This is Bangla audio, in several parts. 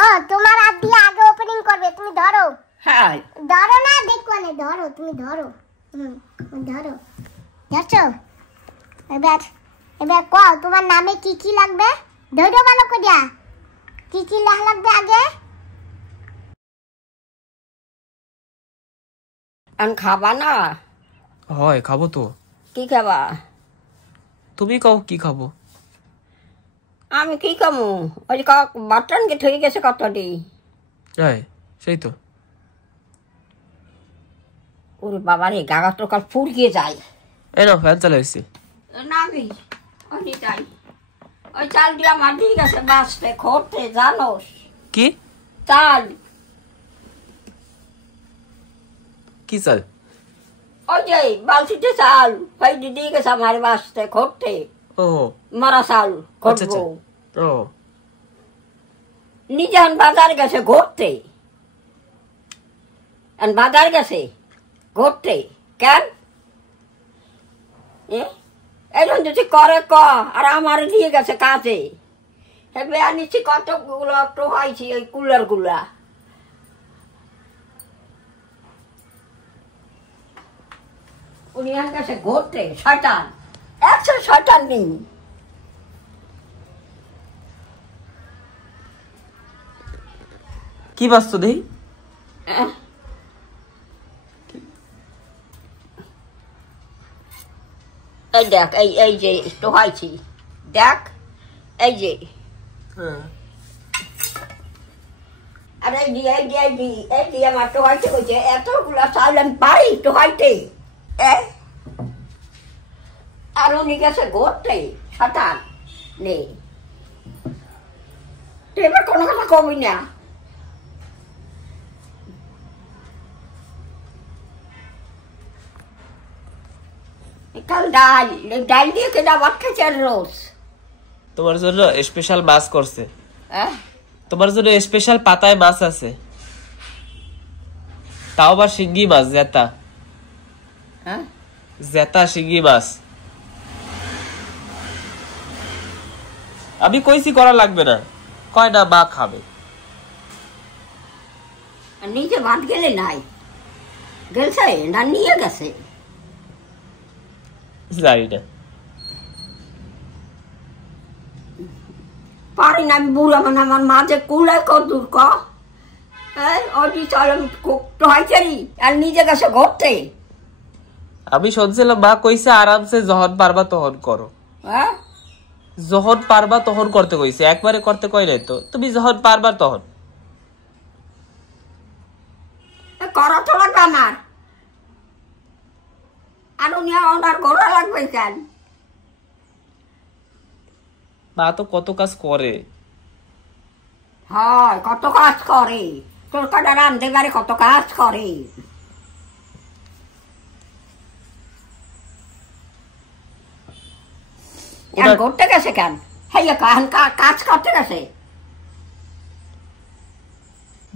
ও তোমার হাত দিয়ে আগে ওপেনিং করবে, তুমি ধরো। হ্যাঁ ধরো না, দেখো না, ধরো, তুমি ধরো। ধরো, ধরছো? এবার এবার কও তোমার নামে কি কি লাগবে, ধরো ভালো করিয়া। কি কি লাগবে আগে? আন খাবা না? হয়, খাবো তো। কি খাবা? তুমি কও কি খাবো? আমি কি খামু? ওই বাটনকে ঠকে গেছে কতটি। হ্যাঁ, সেই তো। ওরে বাবা রে, গাগা তো কাল ফুরিয়ে যায়। এই নাও, ফ্যান চালাইছি। নামি ওই যাই, ওই চাল দিয়া মাটি গেছে বাঁচতে খড়তে, জানোস? কি চাল? কি চাল? ওই যে বালতিতে চাল ওই দিদি গেছে আমার বাঁচতে খড়তে। ও মরা চাল আচ্ছা আচ্ছা। খড়বো। ও নিজে বাজার গেছে ঘুরতে, বাজার গেছে ঘুরতে। কেন এখন যদি করে ক, আর আমার দিয়ে গেছে কাজে। হেবে আনিছি কতগুলো টোহাইছি ওই কুলার গুলা। উনি গেছে ঘুরতে, শয়তান, 100 শয়তান নেই। কি বাস্তু দেই? এই দেখ, এই যে টোহাইছি, দেখ এই যে। আর এই আমার টোহাইতে হয়েছে এতগুলা চাল আমি পারি টোহাইতে। আর উনি গেছে ঘুরতে, শয়তান নেই। এবার কোনো কথা কমই না। কাল ডাল ডাল দিয়ে কেনা ভাত খাইছে রোজ। তোমার জন্য স্পেশাল মাছ করছে। তোমার জন্য স্পেশাল পাতায় মাছ আছে, তাও আবার শিঙ্গি মাছ, জেতা। জেতা শিঙ্গি মাছ। আমি কইছি করা লাগবে না, কয় না মা খাবে। নিচে ভাত গেলে নাই গেলছে না নিয়ে গেছে জানি না। পারি না আমি, বুড়া মানে আমার মাঝে কুলে কদুর ক ওটি চল টোহাইছারি আর নিজে গেছে ঘুরতে। আমি শুনছিলাম মা কইছে আরামসে যখন পারবা তখন করো। যখন পারবা তখন করতে কইছে, একবারে করতে কই নাই তো। তুমি যখন পারবা তখন করা তো লাগবে আমার। আর উনি ওনার করা লাগবে কেন? মা তো কত কাজ করে। হয়, কত কাজ করে। তোর কাটা রান্ধতে পারে, কত কাজ করে। ঘুরতে গেছে কেন? কাজ করতে গেছে।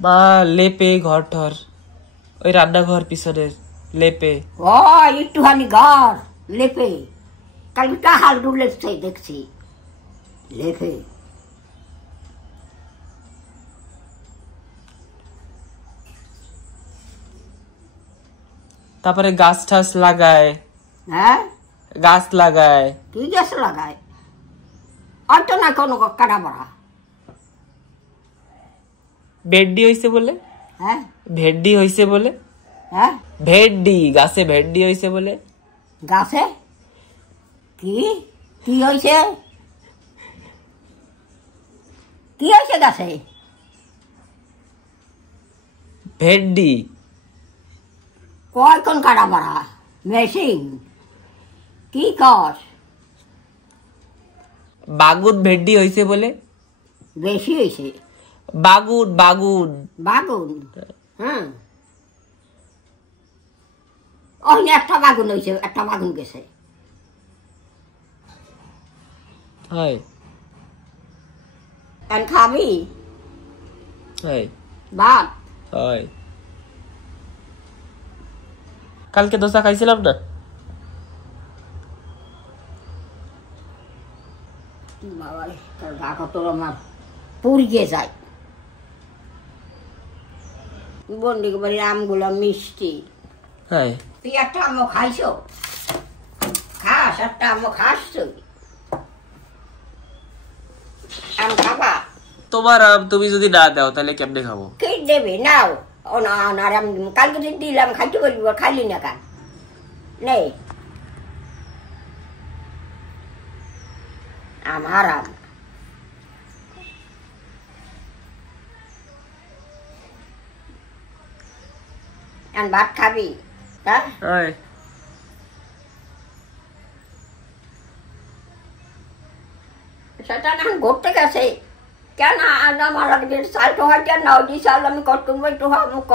মা লেপে ঘর ঠর, ওই রান্নাঘর পিছনের লেপে। ও একটুখানি ঘর লেপে, কালটা হালডু লেপছে দেখছি লেপে। তারপরে গাছ ঠাছ লাগায়। গাছ লাগায়। কি গাছ লাগায়? হয়তো না কোনো কাটা পড়া। ভেন্ডি হইছে বলে। ভেন্ডি হইছে বলে। ভেন্ডি গাছে ভেন্ডি হইছে বলে। গাছে কি কি হইছে? কি হইছে গাছে? ভেন্ডি। কয় কোন কাটা পড়া মেশিন? কি কস? বাগুন ভেন্ডি হইছে বলে। বেশি হইছে। বাগুন বাগুন বাগুন। ওই একটা বাগুন হইছে, একটা বাগুন গেছে। হয় খাবি হয় ভাত? হয়। কালকে দোসা খাইছিলাম না। বাবা গা কত আমার পুড়িয়ে যায়। বন্ডি বাড়ির আমগুলো মিষ্টি। হ্যাঁ তুই একটা আমও খাইছো? খাস একটা আমও খাস তুই? আম খাবা? তোমার আম তুমি যদি না দাও তাহলে কেমনে খাবো? কে দেবে? নাও। ও না আম কালকে দিলাম, খাইতে বলবি, খাইলি না কেন? নেই আমার আম। ভাত খাবি? হ্যাঁ সেটা না ঘুরতে গেছে কেন? আমার চাল তো হয় কেন? ওই চাল আমি কটুম একটু ক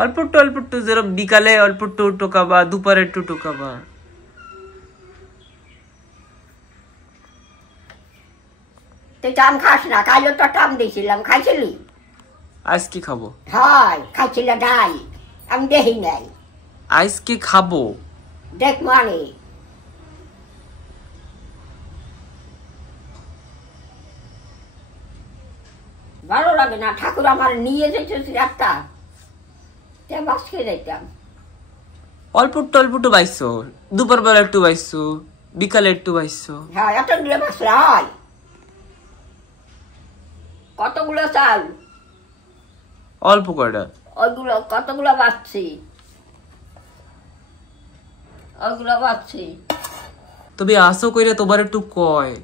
অল্প একটু যেরকম বিকালে অল্প একটু টোকাবা, দুপুরে একটু টোকাবা। তুই আম খাস না? কালো তো আম দিয়েছিলাম, খাইছিলি? আজ কি খাবো? হয় খাইছিল ডাই, আমি দেখি নাই। আজ কি খাবো? দেখ মানে ভালো লাগে না। ঠাকুর আমার নিয়ে যেতে একটা বাস খেয়ে যাইতাম। অল্প একটু বাইছো, দুপুর বেলা একটু বাইছো, বিকালে একটু বাইছো। হ্যাঁ এত দিলে বাসলে হয়। কতগুলো চাল? অল্প কয়টা। ওইগুলো কতগুলো বাঁচছি, ওইগুলো বাঁচছি। তুমি আসো কইরে তোমার একটু কয়,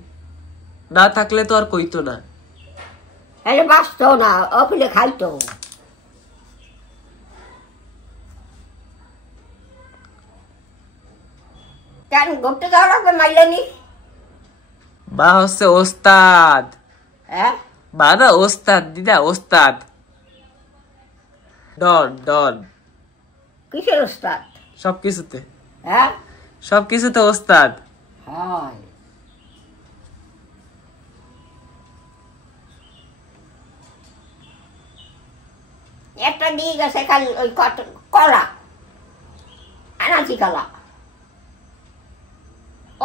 না থাকলে তো আর কইতো না। হ্যাঁ বাঁচতো না, ওগুলো খাইতো। কেন ঘুরতে যাওয়া লাগবে মাইলেনি? মা হচ্ছে ওস্তাদ। হ্যাঁ মা না ওস্তাদ, দিদা ওস্তাদ, ডন ডন। কিসের ওস্তাদ? সবকিছুতে। হ্যাঁ সবকিছুতে ওস্তাদ। হয় একটা দিয়ে গেছে খালি ওই কলা, আনাচি কলা,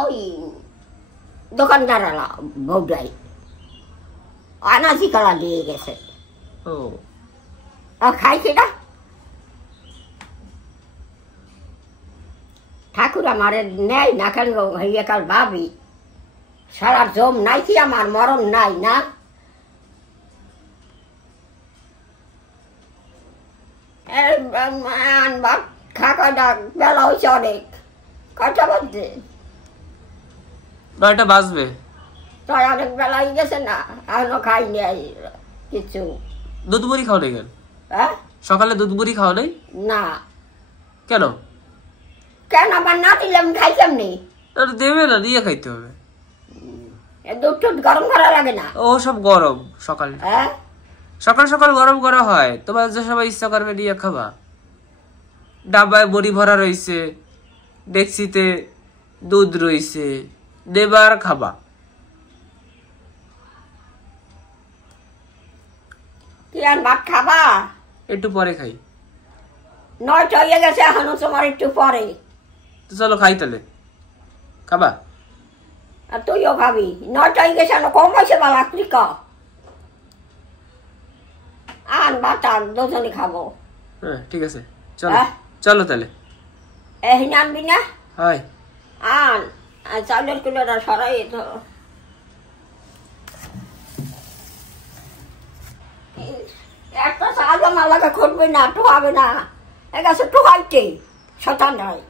ওই দোকানদার বৌদাই আনাচি কলা দিয়ে গেছে। ও খাইছি না। ঠাকুর আমার নেই না কেন? হইয়া কাল ভাবি সারা জম নাই কি আমার মরণ নাই না? খা কয়টা বেলা হয়েছে অনেক। কয়টা বাজছে? 9টা বাজবে। তাই অনেক বেলা হয়ে গেছে না, এখনো খাইনি কিছু। দুধ মুড়ি খাও নাই কেন? হ্যাঁ সকালে দুধ মুড়ি খাও নাই? না। কেন? কেন আবার না দিলে আমি খাইতাম নি? দেবে না, দিয়ে খাইতে হবে। দুধ টুধ গরম করা লাগে না? ও সব গরম সকালে। হ্যাঁ সকাল সকাল গরম করা হয়, তোমার যে সবাই ইচ্ছা করবে নিয়ে খাবা। ডাবায় বড়ি ভরা রয়েছে, ডেকচিতে দুধ রয়েছে, দেবার খাবা। কি আর ভাত খাবা? একটু পরে খাই। 9টা হয়ে গেছে, এখনো তোমার একটু পরে। তো চলো খাই তাহলে। খাবা? আর তুইও খাবি? 9টা হয়ে গেছে, এখনো কম হয়েছে বা রাত্রি ক আন ভাত আন, দুজনে খাবো। হ্যাঁ ঠিক আছে, চলো চলো তাহলে। এখানে আনবি না? হয় আন। চাউলের কিলোটা সরাই তো। একটা চাল আমার লাগে খুলবে না, ঠোয়াবে না, একাছে ঠোয়াইতে শতান হয়।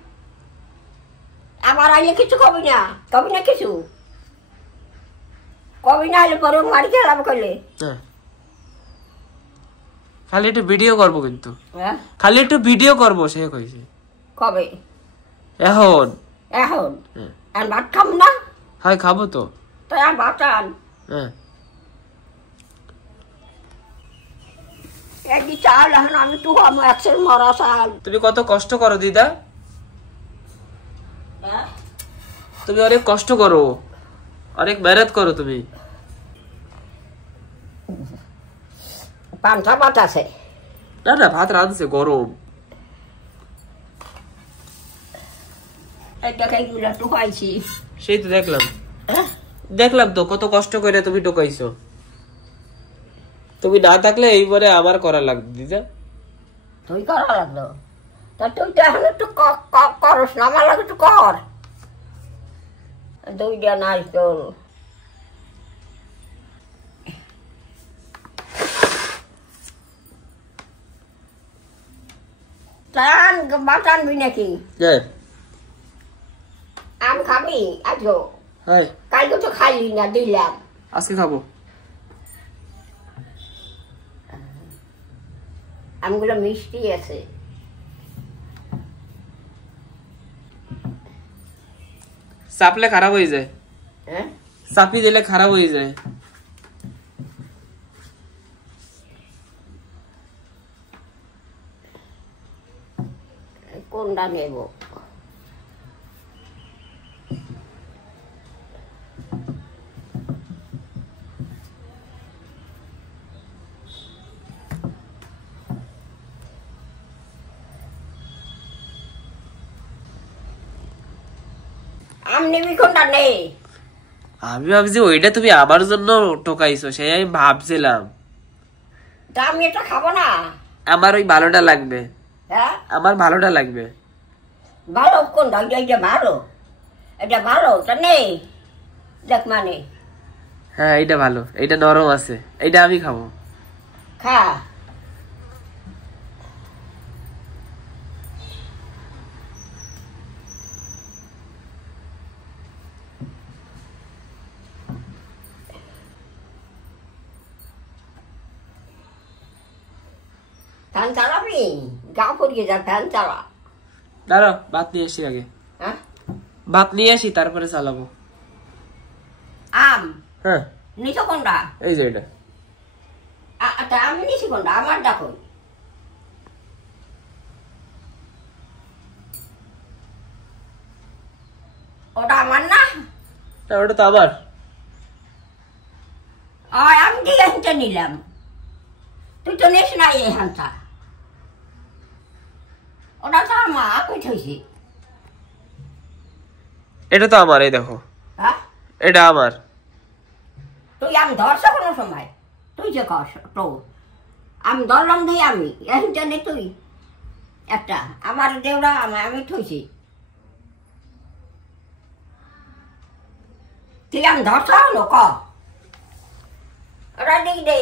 আবার আইলে কিছু কবি না, কবি না কিছু কবি না, হলে পরে মারি খেলাম করলে। খালি একটু ভিডিও করবো, কিন্তু হ্যাঁ খালি একটু ভিডিও করবো, সে কইছে। কবে? এখন। এখন আর ভাত খাম না? হয় খাবো তো। তো আর ভাত আন। হ্যাঁ একই চাল এখন আমি তো একশোর মরা চাল। তুমি কত কষ্ট করো দিদা, তুমি অনেক কষ্ট করো, অনেক মেহনত করো তুমি। পান্তা ভাত আছে? না না, ভাত রাঁধছে, গরম। টুকাইছি, সেই তো দেখলাম, দেখলাম তো কত কষ্ট করে তুমি টোকাইছো। তুমি না থাকলে এইবারে আমার করা লাগবে দিদা। তুই করা লাগলো তা তুই তো এখন একটু করস না, আমার লাগে একটু কর। 2টা নারকেল টান বাটানবি নাকি? আম খাবি আজও? হ্যাঁ কালকে তো খাইলি না, দিলাম। আজকে খাবো। আমগুলো মিষ্টি আছে। চাপলে খারাপ হয়ে যায়। হ্যাঁ চাপি দিলে খারাপ হয়ে যায়। কোনটা নেব? আম নিবি কোনটা? নেই, আমি ভাবছি ওইটা তুমি আমার জন্য টোকাইছো, সেই আমি ভাবছিলাম। তা আমি এটা খাবো না। আমার ওই ভালোটা লাগবে। হ্যাঁ আমার ভালোটা লাগবে। ভালো কোনটা? এটা ভালো, এটা ভালো, তা নেই দেখ মানে। হ্যাঁ এইটা ভালো, এইটা নরম আছে, এইটা আমি খাবো। খা। ফ্যান চালাবি? গাঁ পড়িয়ে যা, ফ্যান চালা। দাঁড়াও ভাত নিয়ে আসি আগে। হ্যাঁ ভাত নিয়ে আসি তারপরে চালাবো। আম হ্যাঁ নিছ কোনটা? এই যে এটা। তা আমি নিছি কোনটা? আমার দেখো। ওটা আমার না? ওটা তো আমার। আমি ঠিক আছে নিলাম, তুই তো নিস না এই হানটা। ওটা তো আমার, আমি থইছি। এটা তো আমার, এই দেখো। হ্যাঁ এটা আমার। তুই আম ধরছ কোনো সময়? তুই যে কর তো আমি ধরলাম দিই, আমি এখন জানি তুই একটা আমার দেওড়া আমি থইছি। তুই আম ধরছ হলো ক? ওটা দিক দে।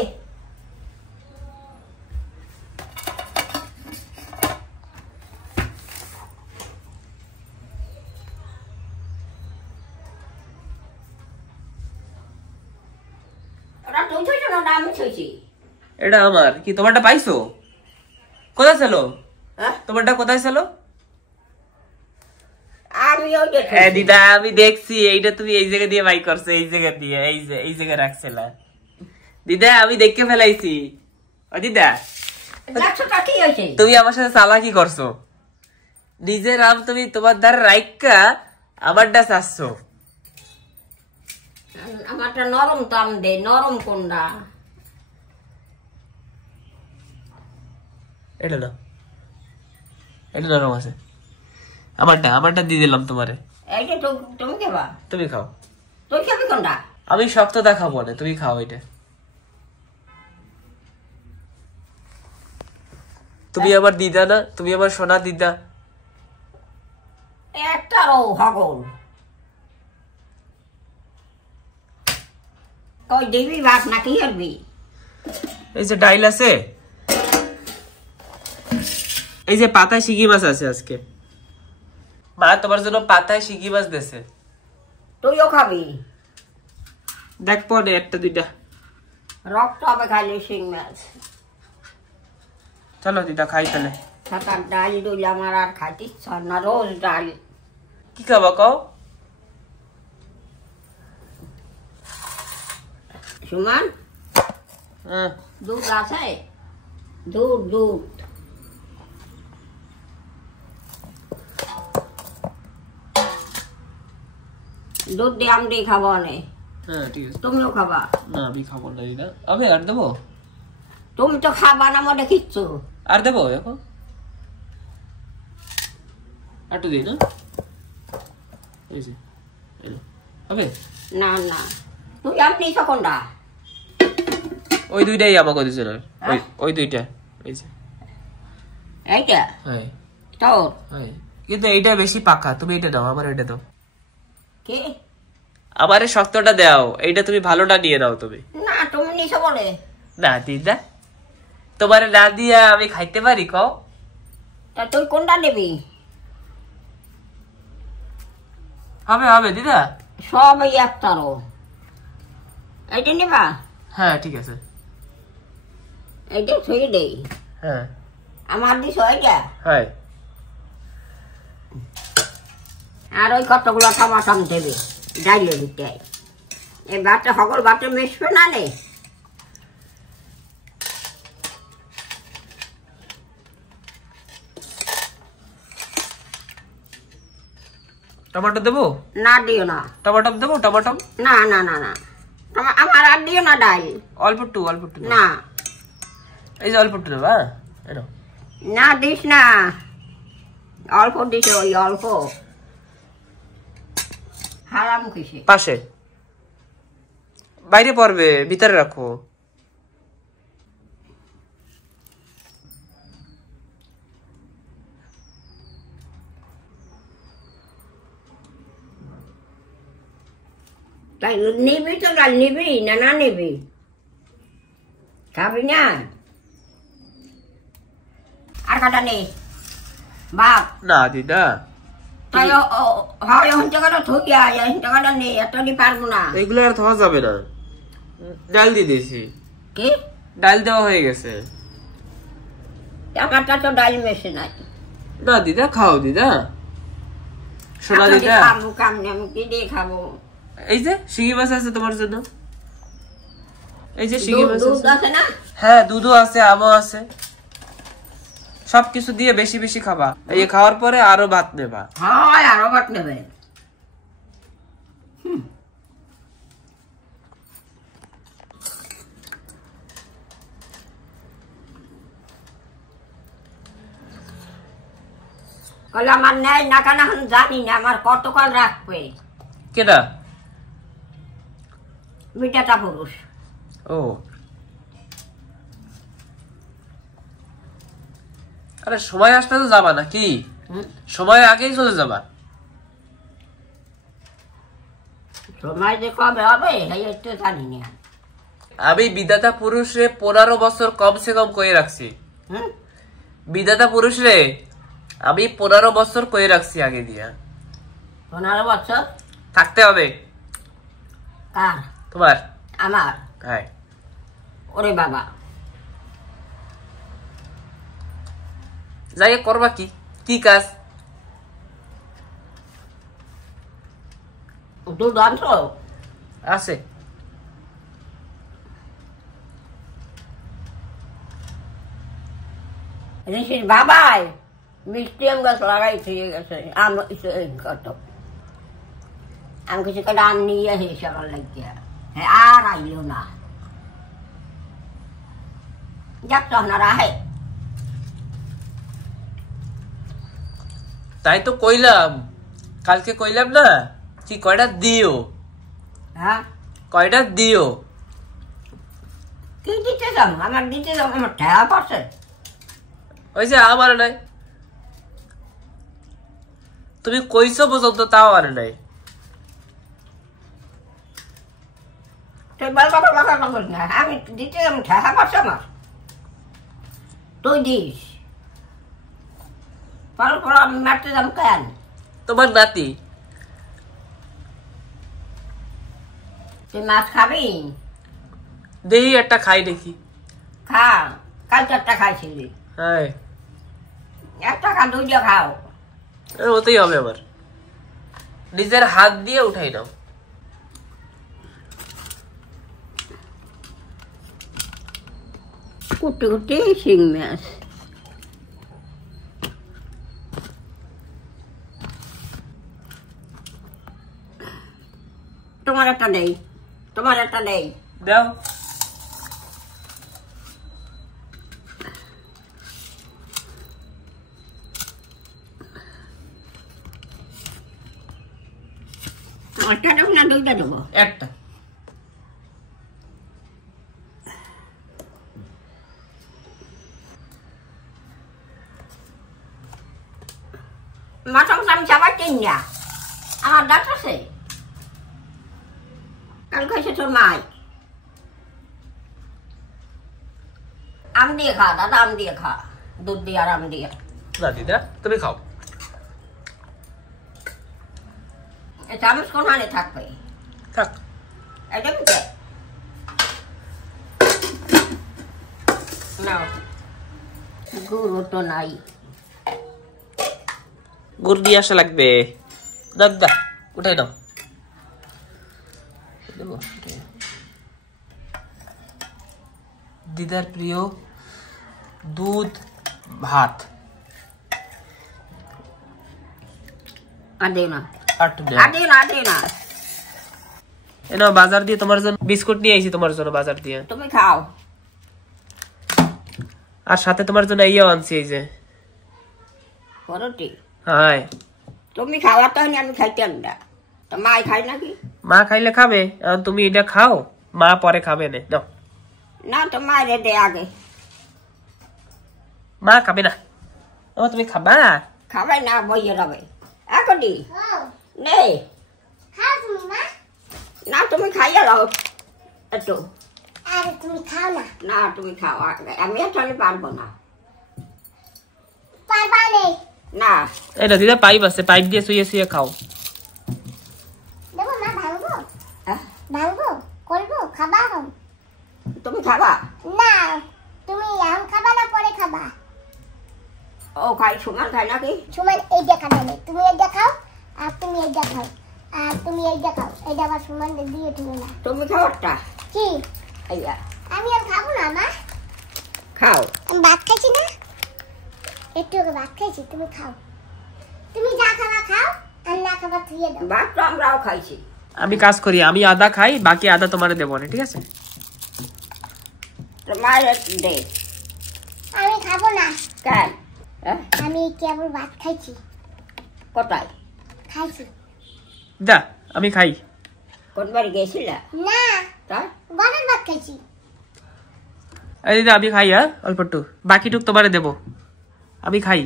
ওটা তুই থইছ না, ওটা আমি থইছি। এটা আমার। কি তোমারটা পাইছো? কোথায় ছিল হ্যাঁ তোমারটা? কোথায় ছিল? আমি ওই যে দিদা আমি দেখছি এইটা তুমি এই জায়গা দিয়ে বাই করছো, এই জায়গা দিয়ে, এই জায়গা রাখছিলা। দিদা আমি দেখে ফেলাইছি। ও দিদা কি হয়েছে? তুমি আমার সাথে চালাকি করছো। নিজের আম তুমি তোমার দ্বারা রাইকা আমারটা চাচ্ছো। আমারটা নরম তো, আম দে। নরম কোনটা? এটা না, এটা নরম আছে। আমারটা দিয়ে দিলাম তোমারে। এই যে তুমি খাবা? তুমি খাও। তুই খাবি কোনটা? আমি শক্তটা খাবো না, তুমি খাও এটা। তুমি আমার দিদা না, তুমি আমার সোনা দিদা। একটারও হগল কই দিবি ভাত নাকি করবি? এই যে ডাইল আছে, এই যে পাতায় শিঙি মাছ আছে আজকে। মা তোমার জন্য পাতায় শিঙি মাছ দিয়েছে। তুইও খাবি? দেখ পরে একটা দুইটা রক্ত হবে খাইলে শিং মাছ। চলো দিদা খাই তাহলে। সাতার ডাল দুই আমার আর খাইতে ইচ্ছা না, রোজ ডাল। কি খাবা কও? সুমান দুধ আছে? দুধ দুধ দুধ দিয়ে আমি খাবো না। হ্যাঁ ঠিক আছে। তুমিও খাবা? না আমি খাবো না দিদা। আমি আর দেবো? তুমি তো খাবা না মনে খিচ্ছো। আর দেবো এখন? একটু দিই না, এই যে হবে না না। তুই আপনি কোনটা? ওই দুইটাই আমাকে দিছে না ওই দুইটা এই যে এইটা হ্যাঁ তোর হ্যাঁ কিন্তু এইটা বেশি পাকা তুমি এটা দাও আমার এটা দাও কি আমারে শক্তটা দাও এইটা তুমি ভালোটা নিয়ে নাও তুমি না তুমি নিছো বলে না দিদা তোমারে না দিয়া আমি খাইতে পারি কও তা তুই কোনটা নিবি হবে হবে দিদা সব একটারও এইটা নিবা হ্যাঁ ঠিক আছে এইটা ছুঁয়ে দেই হ্যাঁ আমার দিস এইটা হ্যাঁ আর ওই কতগুলো টমাটম দেবে ডাইলে দিতে এই বাটা সকল বাটে মিশবে না নে টমেটো দেবো না দিও না টমেটো দেবো টমেটো না না না না আমার আর দিও না ডাল অল্প একটু না এই যে অল্প একটু দেবো হ্যাঁ এনো না দিস না অল্প দিস ওই অল্প হারাম কিসে পাশে বাইরে পড়বে ভিতরে রাখো তাই নিবি তো ডাল নিবি না না নিবি খাবি না আর কাটা নেই বাপ না দিদা তাই হয় এখন টাকাটা থইয়া এখন টাকাটা নেই এত নি পারবো না এগুলো আর খাওয়া যাবে না ডাল দিয়ে দিয়েছি কি ডাল দেওয়া হয়ে গেছে টাকাটা তো ডাল মেশে নাই না দিদা খাও দিদা সোনা দিদা খাবো কামনে আমি কি দিয়ে খাবো এই যে শিঙি মাছ আছে তোমার জন্য এই যে শিঙি মাছ দুধ আছে না হ্যাঁ দুধও আছে আমও আছে সবকিছু দিয়ে বেশি বেশি খাবা এই খাওয়ার পরে আরো ভাত নেবা হয় আরো ভাত নেবে কলে আমার নেয় না কেন এখন জানি না আমার কতকাল রাখবে কেডা বিটাটা পুরুষ ও আরে সময় আসলে তো যাবা না কি সময় আগেই চলে যাবা সময় যে কবে হবে এই তো জানি না আমি বিধাতা পুরুষরে 15 বছর কমসে কম কয়ে রাখছি বিধাতা পুরুষরে আমি 15 বছর কয়ে রাখছি আগে দিয়া 15 বছর থাকতে হবে কার তোমার আমার হ্যাঁ ওরে বাবা যাই করবা কি কি কাজ দুধ আনছো আছে ঋষির বাবাই মিষ্টি আম গাছ লাগাইছে গেছে আম কত আমি কিছু কটা আম নিয়ে এসে আমার লাগিয়া হ্যাঁ আর আইও না যাক তো না রাহে তাই তো কইলাম কালকে কইলাম না কি কয়টা দিও হ্যাঁ কয়টা দিও কি দিতে যাম আমার দিতে যাম আমার ঠেয়া পাশে ওই যে আমার নাই তুমি কইছো পর্যন্ত তাও আর নাই তুই বল বাবা বাবা বাবা না আমি দিতে যাম ঠেয়া পাশে আমার তুই দিস পর পর আমি মারতে যাম কেন তোমার নাতি তুই মাছ খাবি দেহি একটা খাই দেখি খা কালকে একটা খাইছিলি হ্যাঁ একটা খা দুইটা খাও ওতেই হবে আবার নিজের হাত দিয়ে উঠাই নাও কুটে কুটে শিং মাছ তোমার একটা নেই তোমার একটা নেই দাও একটা দেবো না দুইটা দেবো একটা মাথা আমি চাবার টেন না আমার দাঁত আছে কাল খাইছে তোর মাই আম দিয়ে খা দাদা আম দিয়ে খা দুধ দিয়ে আর আম দিয়ে না দিদা তুমি খাও এই চামচ কোনখানে থাকবে থাক এটা কি নাও গুড় তো নাই গুড় দিয়ে আসা লাগবে দাদা উঠাই দাও দিদার প্রিয় দুধ ভাত আদে না এনো বাজার দিয়ে তোমার জন্য বিস্কুট নিয়ে আইছি তোমার জন্য বাজার দিয়ে তুমি খাও আর সাথে তোমার জন্য ইয়ে আনছি এই যে পরোটি হাই তুমি খাওয়া তো আমি খাইতাম না তো মাই খাই নাকি মা খাইলে খাবে আর তুমি এটা খাও মা পরে খাবে না নাও না তো মায়ের দে আগে মা খাবে না ও তুমি খাবা খাবে না বইয়ে রবে এখনই নে খাও তুমি মা না তুমি খাইয়া রাও একটু আরে তুমি খাও না না তুমি খাও আগে আমি আসলে পারবো না পারবা নেই না এটা দিদা পাইপ আছে পাইপ দিয়ে শুয়ে শুয়ে খাও দেবো মা ভাঙবো আহ, ভাঙবো করবো খাবা এখন তুমি খাবা না তুমি এখন খাবা না পরে খাবা ও খাই সুমান খাই নাকি সুমান এইটা খাবে না তুমি এইটা খাও আর তুমি এইটা খাও আর তুমি এইটা খাও এইটা আবার সুমান দিয়ে তুমি না তুমি খাওয়ারটা কি আইয়া আমি আর খাবো না মা খাও আমি ভাত খাইছি না একটু আগে ভাত খাইছি তুমি খাও তুমি যা খাবা খাও আর না খাবা ধুয়ে দাও ভাত তো আমরাও খাইছি আমি কাজ করি আমি আদা খাই বাকি আদা তোমারে দেবো না ঠিক আছে তো মায়ের দে আমি খাবো না কেন আমি কেবল ভাত খাইছি কোথায় খাইছি যা আমি খাই কোন বাড়ি গেছিলা না তা গরম ভাত খাইছি এই দিদা আমি খাই হ্যাঁ অল্প একটু বাকিটুক তোমারে দেবো আমি খাই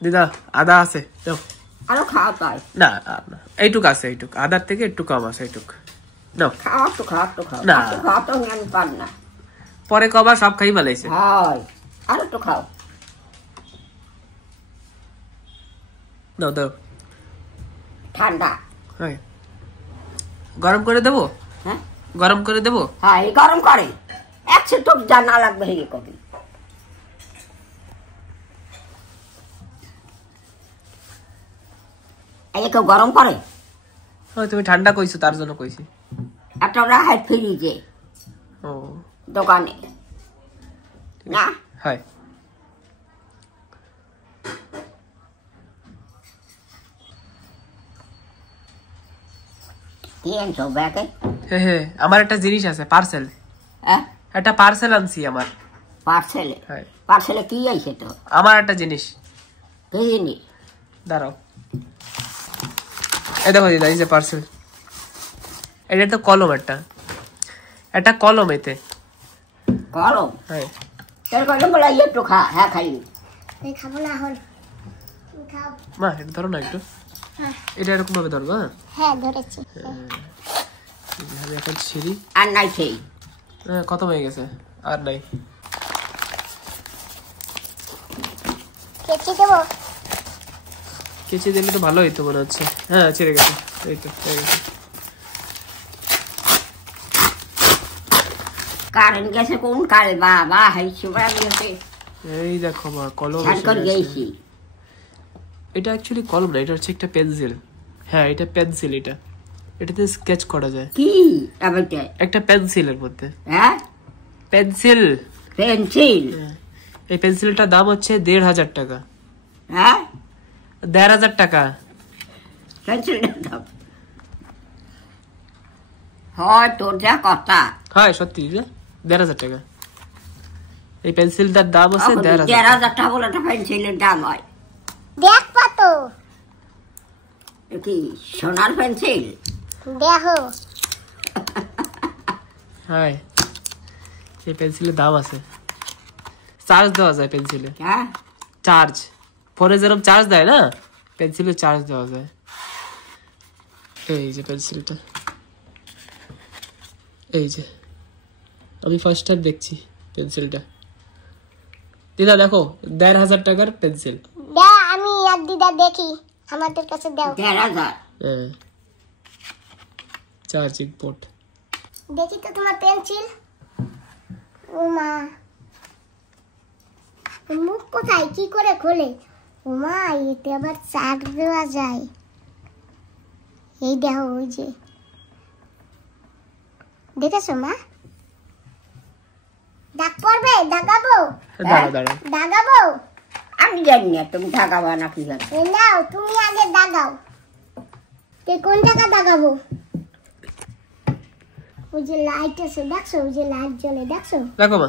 দিদা আদা আছে দাও আরো খাওয়া তাই না এইটুক আছে এইটুক আদার থেকে একটু কম আছে এইটুক নাও খাওয়া তো খাওয়া তো খাও না। খাওয়া তো আমি পার না পরে কবার সব খাই ভালাইছে হয় আরো তো খাও দাও দাও ঠান্ডা হ্যাঁ গরম করে দেবো হ্যাঁ গরম করে দেবো হ্যাঁ এই গরম করে একশো তো জানা লাগবে হেগে কবি এই কেউ গরম করে তুমি ঠান্ডা কইছো তার জন্য কইছি একটা রাহাত ফ্রিজে ও দোকানে না হয় কি আনছো ব্যাগে হে হে আমার একটা জিনিস আছে পার্সেল হ্যাঁ একটা পার্সেল আনছি আমার পার্সেলে হ্যাঁ পার্সেলে কি আইছে তো আমার একটা জিনিস কি জিনিস দাঁড়াও এই দেখো দিদা এই যে পার্সেল এটা তো কলম একটা কলম এতে কলম হ্যাঁ তোর কলম বলে একটু খা হ্যাঁ খাইবি আমি খাবো না এখন তুমি খাও মা এটা ধরো না একটু হ্যাঁ এটা এরকম ভাবে ধরবো হ্যাঁ হ্যাঁ ধরেছি আমি এখন ছিঁড়ি আর নাই সেই খতম হয়ে গেছে আর নাই কেচি দেবো কেচি দিলে তো ভালো হইতো মনে হচ্ছে হ্যাঁ ছিঁড়ে গেছে এই তো হয়ে গেছে কারেন্ট গেছে কোন কালে বাবা হাইছে বড় গেছে এই দেখো মা কলম ছান এসে করে গেছে। গেছি এটা অ্যাকচুয়ালি কলম না এটা হচ্ছে একটা পেন্সিল হ্যাঁ এটা পেন্সিল এটাতে স্কেচ করা যায় কি আবেতে একটা পেন্সিলের মধ্যে হ্যাঁ পেন্সিল পেন্সিল এই পেন্সিলটার দাম হচ্ছে ১৫০০ টাকা হ্যাঁ ১৫০০ টাকা পেন্সিল দাও হয় তোর যা কথা হয় সত্যি ১৫০০ টাকা এই পেন্সিলটার দাম হচ্ছে ১৫০০ ১,৫০০ টাকা বলে একটা পেন্সিলের দাম হয় দেখ পাতো এ কি সোনার পেন্সিল দেখো হ্যাঁ এই পেন্সিলের দাম আছে চার্জ দেওয়া যায় পেন্সিলে। হ্যাঁ চার্জ, ফোনে যেরকম চার্জ দেয় না, পেন্সিলে চার্জ দেওয়া যায়। এই যে পেন্সিলটা, এই যে আমি ফার্স্ট টাইম দেখছি পেন্সিলটা। দিদা দেখো ১,৫০০ টাকার পেন্সিল। আমি আর দিদা দেখি, আমাদের কাছে দাও। ১,৫০০। হ্যাঁ, চার্জিং পোর্ট। দেখি তো তোমার পেন্সিল। ও মা, মুখ কোথায়, কি করে খোলে? ও মা, এতে আবার চার্জ দেওয়া যায়। এই দেখো, ওই যে দেখেছো মা? দাগ পড়বে, দাগাবো? দাগাবো? আমি জানি না তুমি দাগাবা না কি জানো। নাও, তুমি আগে দাগাও। কোন জায়গা দাগাবো? ওই যে লাইট আছে, দেখছো? ওই যে লাইট জ্বলে, দেখছো? দেখো মা।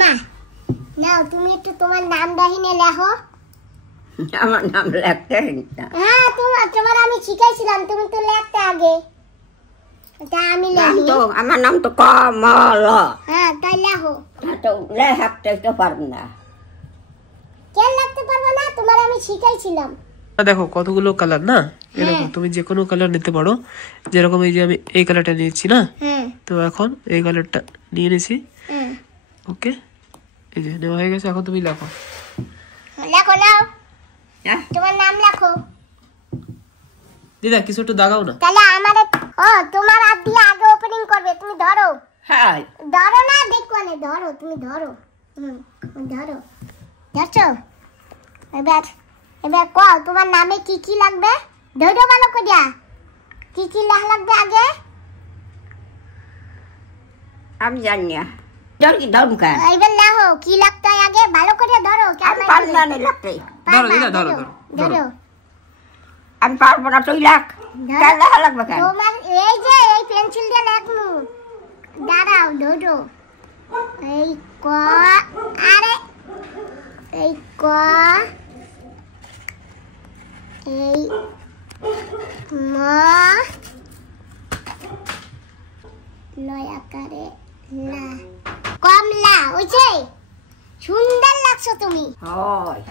মা নাও, তুমি একটু তোমার নাম ডাহিনে লেখো। আমার নাম লিখতে না। হ্যাঁ, তোমার আমি শিখাইছিলাম, তুমি তো লিখতে আগে। তা আমি লিখি তো, আমার নাম তো কমলা। হ্যাঁ, তাই লেখো। তো লেখতে তো পারবো না। কেন লিখতে পারবো না? তোমার আমি শিখাইছিলাম। দেখো কতগুলো কালার না, এরকম তুমি যে কোনো কালার নিতে পারো। যেরকম এই যে আমি এই কালারটা নিয়েছি না, তো এখন এই কালারটা নিয়ে নিয়েছি। ওকে, এই যে নেওয়া হয়ে গেছে। এখন তুমি লেখো। লেখো, নাও তোমার নাম লেখো। দিদা কিছু একটু দাগাও না। তাহলে আমার তোমার হাত দিয়ে আগে ওপেনিং করবে। তুমি ধরো। হ্যাঁ, ধরো না, দেখো না, ধরো, তুমি ধরো। ধরো, ধরছো? এবার কও তোমার নামে কি কি লাগবে। ধরো ভালো করিয়া, কি কি লাগবে আগে। আমি জানি না। ধর কি ধরুন কেন? এবার লেখো কি লাগতে হয় আগে, ভালো করে ধরো। আমি পারবো না লিখতে। ধরো দিদা, ধরো ধরো ধরো। আমি পারবো না, তুই লেখ। কেন লেখা লাগবে কেন? তোমার এই যে এই পেন্সিল দিয়ে লেখমু। দাঁড়াও, ধরো। এই ক, আরে এই ক, এই ম, লয় আকারে লা, কমলা। ওইছে, সুন্দর লাগছো তুমি। হয়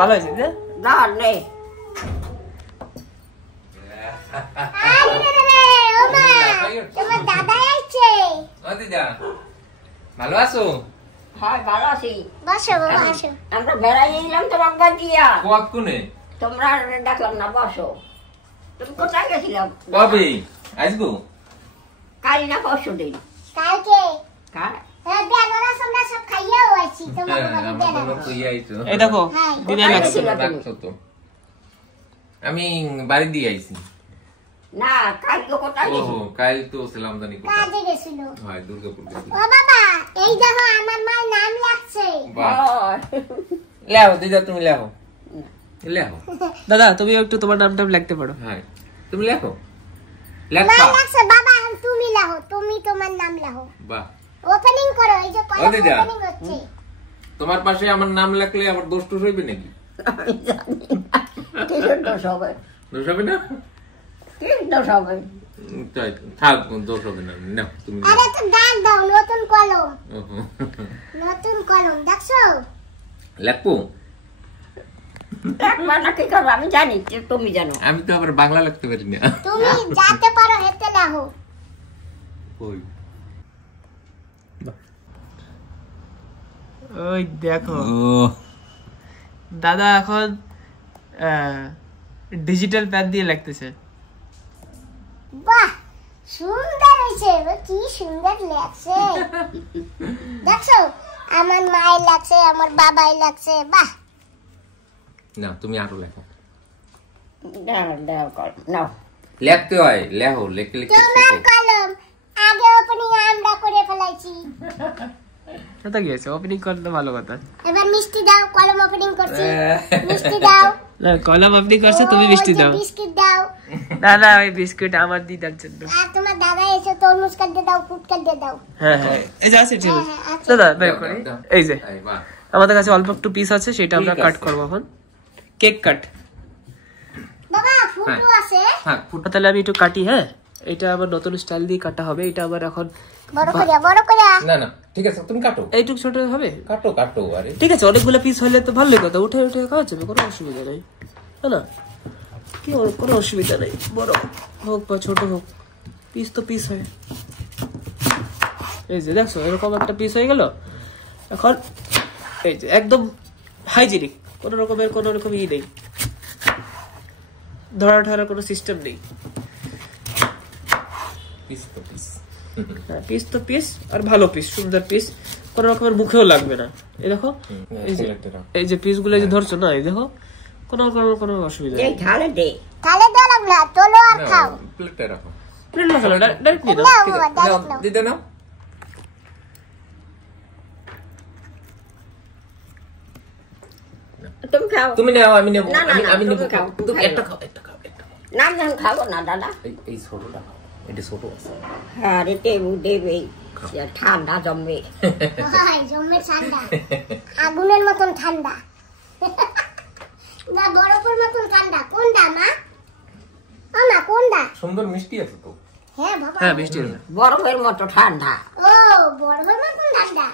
ভালো হয়েছে দিদা। না নে। ও মা, তোমার দাদা আইছে। ও দিদা, ভালো আছো? হয়, ভালো আছি। বসো বাবা, বসো। আমরা বেড়াই এলাম তো বাবা দিয়া। কতক্ষণে? তোমরা ডাকলাম না, বসো। তুমি কোথায় গেছিলাম? কবে আসবো? কাল না পরশু দিন। কালকে কাল? হ্যাঁ, বেনানা আমরা সব খাইয়াও আছি তোমার বাড়ি বেনানা। এই দেখো হ্যাঁ, দিদা কোথায় লাগছে। গেছিলা তুমি? আমি বাড়ি দিয়ে আইছি। না, কাল তো কোথায় ও গেছিল? কাল তো সালামদানি কোথায়? কাজে গেছিল। হয় দুর্গাপুর গেছিল। ও বাবা, এই দেখো আমার মায়ের নাম লাগছে। বাহ, হয়। লেও দিদা তুমি লেও। লেও। দাদা তুমি একটু তোমার নামটা লিখতে পারো। হ্যাঁ তুমি লেখো। নাম লেখো। লাগছে বাবা, তুমি লাও, তুমি তোমার নাম লাও। বাহ, ওপেনিং করো, এই যে ও দিদা। ওপেনিং হচ্ছে। তোমার পাশে আমার নাম লিখলে আমার দোষ টোষ হইবে নাকি? আমি জানি না। কিসের দোষ হবে? দোষ হবে না? কি দোষ হবে? তাই থাক, দোষ হবে না। নাও তুমি লেখো। আরে তো দাগ দাও, নতুন কলম। ওহো। নতুন কলম দেখছো? লেখবো? একবার না কি করবো আমি জানি, তুমি জানো। আমি তো আবার বাংলা লিখতে পারি না। তুমি যাতে পারো হেতে লাও। ওই ওই দেখো ও দাদা এখন ডিজিটাল প্যান দিয়ে লিখতেছে। বাহ, সুন্দর হয়েছে। কি সুন্দর লাগছে। দেখছো, আমার মায়ের লাগছে, আমার বাবাই লাগছে। বাহ, না তুমি আরো লেখো। দাও দাও কর নাও। লিখতে হয়, লেখো। লিখতে লিখতে তোমার শেখো। কলম আগে ওপেনিং আমরা করে ফেলাইছি। কথা কি আছে, ওপেনিং করলে ভালো কথা। এবার মিষ্টি দাও, কলম ওপেনিং করছি। মিষ্টি দাও। না কলম আপনি করছে, তুমি মিষ্টি দাও। বিস্কিট দাও। না না ওই বিস্কুট আমার দিদার জন্য। আর তোমার দাদা এসে তরমুজ কাটতে দাও, ফ্রুট কাটতে দাও। হ্যাঁ হ্যাঁ এই যে আছে ঠিক আছে। হ্যাঁ, আছে। দাদা বের করি। দাও, এই যে এই বাহ। আমাদের কাছে অল্প একটু পিস আছে, সেটা আমরা ঠিক কাট আছে। করবো এখন। Cake cut. বাবা, ফুটু আছে। হ্যাঁ ফুট। তাহলে আমি একটু কাটি। হ্যাঁ এটা আবার নতুন স্টাইল দিয়ে কাটা হবে। এটা আবার এখন বড় করে না না ঠিক আছে তুমি কাটো, এইটুক ছোট হবে। কাটো কাটো। আরে ঠিক আছে, অনেকগুলো পিস হলে তো ভালোই কথা, উঠে উঠে খাওয়া যাবে, কোনো অসুবিধা নেই, তাই না? কি কোনো অসুবিধা নেই, বড় হোক বা ছোট হোক, পিস তো পিস হয়। এই যে দেখছো এরকম একটা পিস হয়ে গেল। এখন এই যে একদম হাইজেনিক, কোনো রকম ই নেই, ধরা ঠরার কোনো সিস্টেম নেই। পিস তো পিস। হ্যাঁ, পিস তো পিস, আর ভালো পিস, সুন্দর পিস, কোনো রকমের মুখেও লাগবে না। এই দেখো এই যে পিস গুলো যে ধরছো না, এই দেখো কোনো অসুবিধা নেই। ঢালে দে, তাহলে দাও না, চলো আর খাও। প্লেটে রাখো, প্লেট রাখো না, ডাইরেক্ট নিয়ে নাও। নাও ঠিক বাবা, আছে ডাইরেক্ট নাও, নাও। দিদা নাও। তুমি খাও। তুমি নাও, আমি নেবো। না, না, না, আমি নেবো। তুমি খাও, তুমি তুমি খাও। একটা খাও, একটা খাও, একটা খাও। না আমি খাবো না দাদা। এই ছোটটা খাও, এটা ছোট আছে। হ্যাঁ রে টেবু দেবে, ঠান্ডা জমবে। হাই জমে ঠান্ডা, আগুনের মতন ঠান্ডা। না বরফের মতন ঠান্ডা। কোনটা মা? ও মা কোনটা? সুন্দর মিষ্টি আছে তো। হ্যাঁ বাবা, হ্যাঁ মিষ্টি আছে। বরফের মতো ঠান্ডা। ও বরফের মতন ঠান্ডা।